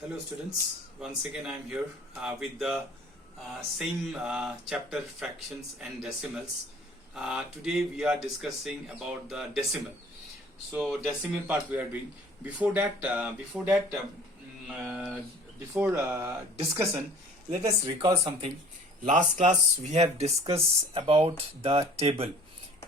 Hello students, once again I am here with the same chapter fractions and decimals. Today we are discussing about the decimal. So decimal part we are doing. Before discussion, let us recall something. Last class we have discussed about the table,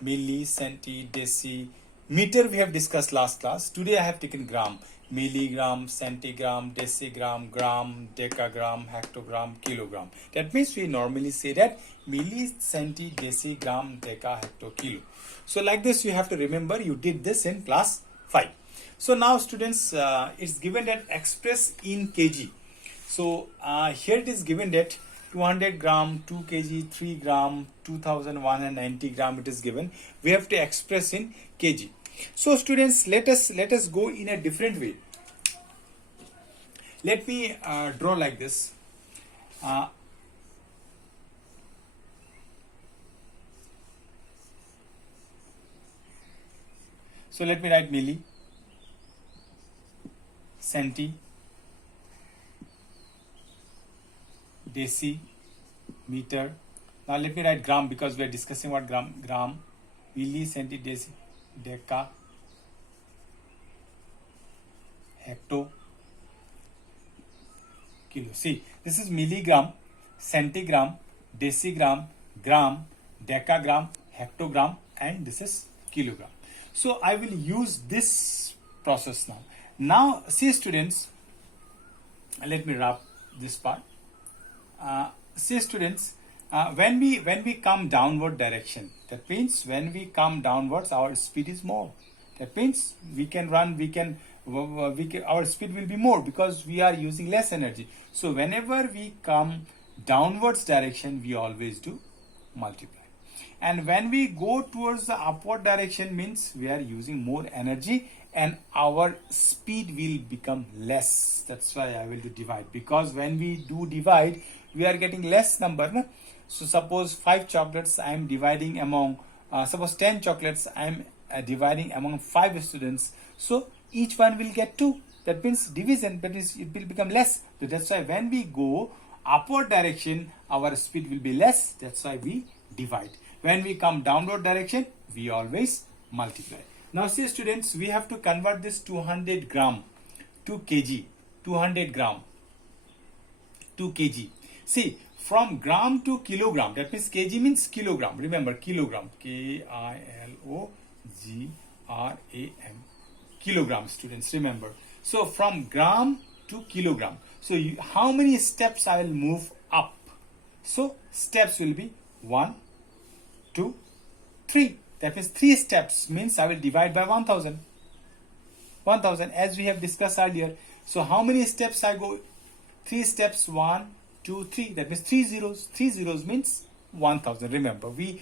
milli, centi, deci, meter we have discussed last class. Today I have taken gram, milligram, centigram, decigram, gram, decagram, hectogram, kilogram. That means we normally say that milli, centi, decigram, deca, hecto, kilo. So like this you have to remember, you did this in class 5. So now students, it's given that express in kg. So here it is given that 200 gram, 2 kg, 3 gram, 2190 gram it is given. We have to express in kg. So students, let us go in a different way. Let me draw like this. So let me write milli, centi, deci, meter. Now let me write gram because we are discussing what gram, milli, centi, deci, deca, hecto, kilo. See, this is milligram, centigram, decigram, gram, decagram, hectogram, and this is kilogram. So I will use this process now. Now see students, let me wrap this part. See students, when we come downward direction, that means when we come downwards our speed is more. That means we can run, our speed will be more because we are using less energy. So whenever we come downwards direction, we always do multiply. And when we go towards the upward direction, means we are using more energy and our speed will become less. That's why I will do divide, because when we do divide, we are getting less number. No? So suppose 5 chocolates I am dividing among, suppose 10 chocolates I am dividing among 5 students. So each one will get 2. That means division, but it will become less. So that's why when we go upward direction, our speed will be less. That's why we divide. When we come downward direction, we always multiply. Now see students, we have to convert this 200 gram to kg. 200 gram to kg. See, from gram to kilogram, that means kg means kilogram. Remember, kilogram, Kilogram, kilogram students, remember. So from gram to kilogram. So how many steps I will move up? So steps will be 1, 2, 3. That means 3 steps means I will divide by 1000. 1000 as we have discussed earlier. So how many steps I go? 3 steps, 1, 2, 3. That means 3 zeros. 3 zeros means 1000. Remember, we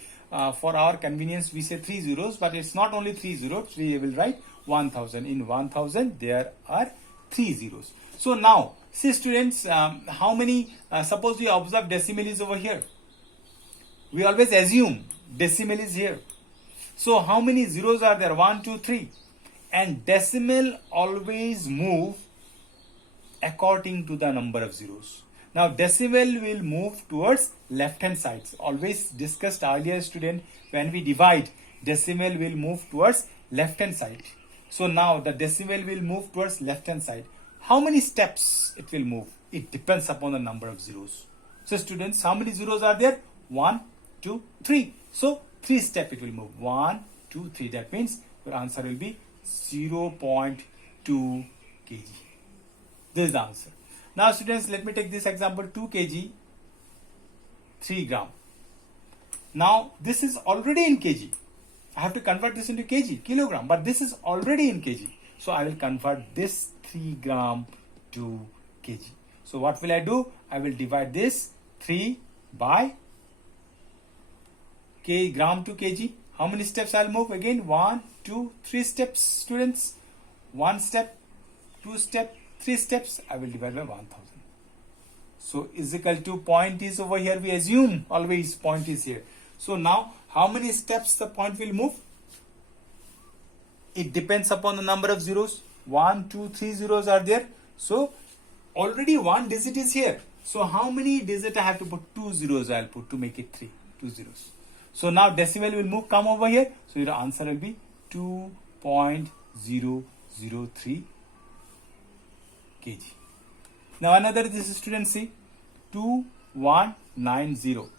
for our convenience we say 3 zeros, but it's not only 3 zeros. We will write 1000. In 1000 there are 3 zeros. So now see students, how many, suppose we observe decimal is over here. We always assume decimal is here. So how many zeros are there? 1, 2, 3. And decimal always move according to the number of zeros. Now decimal will move towards left hand side. Always discussed earlier student, when we divide, decimal will move towards left hand side. So now the decimal will move towards left hand side. How many steps it will move? It depends upon the number of zeros. So students, how many zeros are there? 1, 2, 3. So 3 steps it will move. 1, 2, 3. That means your answer will be 0.2 kg. This is the answer. Now students, let me take this example, 2 kg, 3 gram. Now this is already in kg. I have to convert this into kg, kilogram, but this is already in kg. So I will convert this 3 gram to kg. So what will I do? I will divide this 3 by gram to kg. How many steps I'll move? Again, 1, 2, 3 steps, students. 1 step, 2 step, 3 steps. I will divide by 1000. So is equal to point is over here. We assume always point is here. So now how many steps the point will move? It depends upon the number of zeros. 1, 2, 3 zeros are there. So already one digit is here. So how many digits I have to put? 2 zeros I'll put to make it 3. 2 zeros. So now decimal will move, come over here. So your answer will be 2.003 kg. Now another, this student see 2190.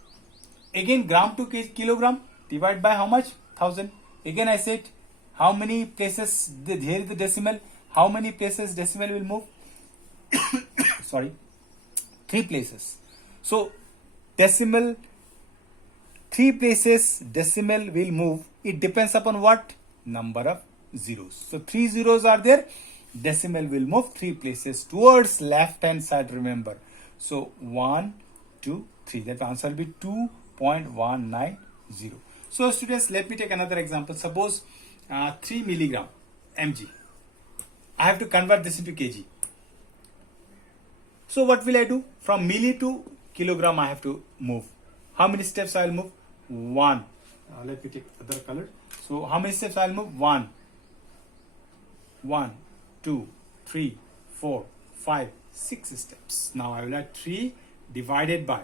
Again gram to kilogram, divide by how much? 1000. Again I said how many places, here is the decimal, how many places decimal will move? Sorry, 3 places. So decimal, 3 places decimal will move. It depends upon what? Number of zeros. So 3 zeros are there, decimal will move 3 places towards left hand side, remember. So 1, 2, 3, that answer will be 2.190. So students, let me take another example. Suppose 3 milligram mg. I have to convert this into kg. So what will I do? From milli to kilogram I have to move. How many steps I will move? 1. Let me take other color. So how many steps I will move? 1. 1, 2, 3, 4, 5, 6 steps. Now I will add 3 divided by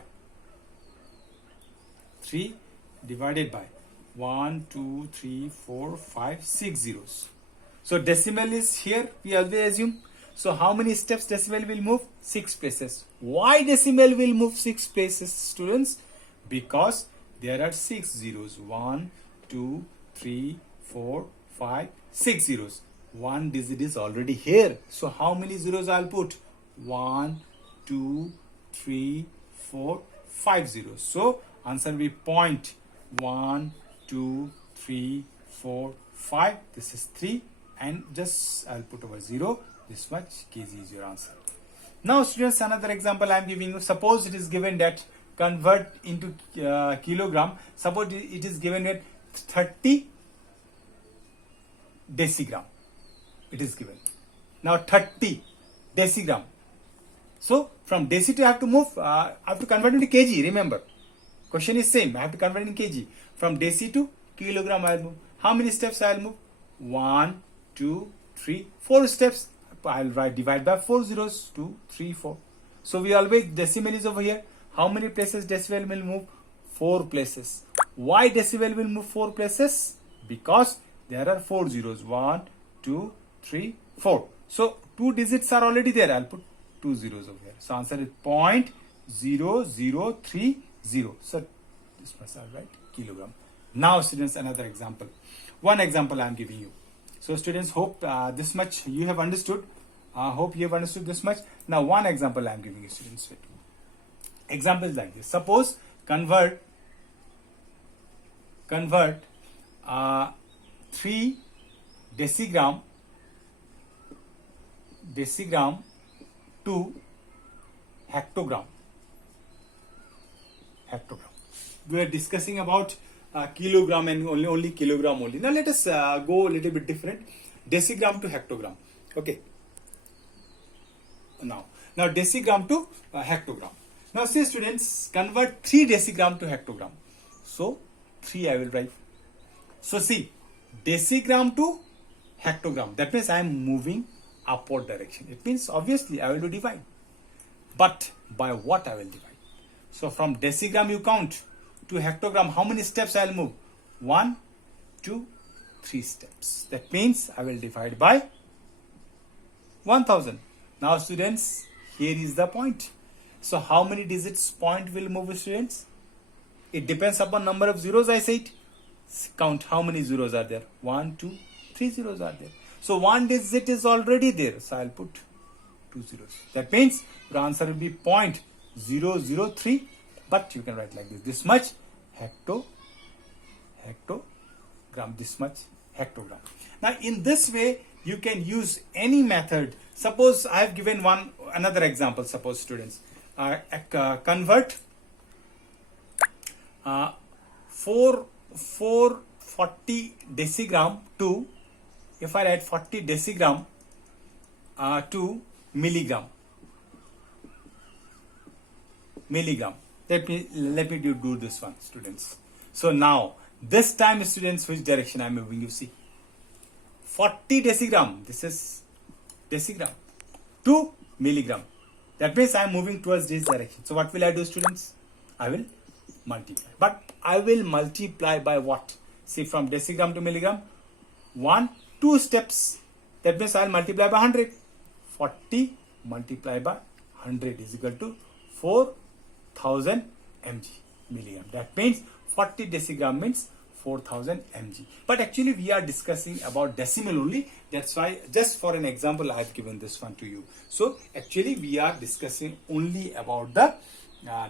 1, 2, 3, 4, 5, 6 zeros. So decimal is here, we always assume. So how many steps decimal will move? 6 places. Why decimal will move 6 places, students? Because there are 6 zeros. 1, 2, 3, 4, 5, 6 zeros. One digit is already here. So how many zeros I'll put? 1, 2, 3, 4, 5 zeros. So answer will be 1, 2, 3, 4, 5. This is 3, and just I'll put over 0. This much kg is your answer. Now students, another example I am giving you. Suppose it is given that convert into kilogram. Suppose it is given at 30 decigram. It is given. Now 30 decigram. So from deci to I have to move, I have to convert into kg. Remember, question is same. I have to convert in kg. From deci to kilogram I will move. How many steps I will move? 1, 2, 3, 4 steps. I will write divide by 4 zeros. 2, 3, 4. So we always, decimal is over here. How many places decimal will move? 4 places. Why decimal will move 4 places? Because there are 4 zeros. 1, 2, 3, 4. So 2 digits are already there. I'll put 2 zeros over here. So answer is 0.0030. So this must I'll write kilogram. Now students, another example. One example I am giving you. So students, hope this much you have understood. Hope you have understood this much. Now one example I am giving you, students. Example is like this. Suppose convert 3 decigram to hectogram. We are discussing about kilogram and only kilogram only. Now let us go a little bit different. Decigram to hectogram. Okay. Now decigram to hectogram. Now say students, convert 3 decigram to hectogram. So 3 I will write. So see, decigram to hectogram. That means I am moving upward direction. It means obviously I will do divide. But by what I will divide? So from decigram you count to hectogram. How many steps I will move? 1, 2, 3 steps. That means I will divide by 1000. Now students, here is the point. So how many digits point will move, students? It depends upon number of zeros, I said. Count how many zeros are there. 1, 2, 3 zeros are there. So one digit is already there. So I'll put 2 zeros. That means the answer will be 0.003. But you can write like this. This much hectogram. This much hectogram. Now in this way you can use any method. Suppose I have given another example. Suppose students convert 440 decigram to, if I write 40 decigram to milligram. Let me do this one, students. So now this time, students, which direction I am moving? You see, 40 decigram. This is decigram to milligram. That means I am moving towards this direction. So what will I do, students? I will multiply. But I will multiply by what? See, from decigram to milligram, 2 steps. That means I will multiply by 100. 40 multiplied by 100 is equal to 4000 mg milligram. That means 40 decigram means 4000 mg. But actually we are discussing about decimal only. That's why just for an example I have given this one to you. So actually we are discussing only about the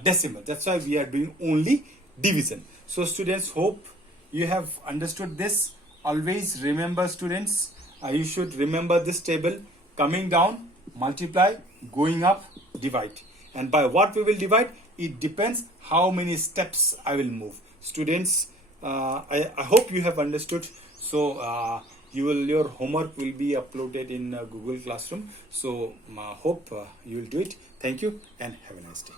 decimal. That's why we are doing only division. So students, hope you have understood this. Always remember, students, you should remember this table: coming down, multiply, going up, divide. And by what we will divide, it depends how many steps I will move. Students, I hope you have understood. So your homework will be uploaded in Google Classroom. So hope you will do it. Thank you and have a nice day.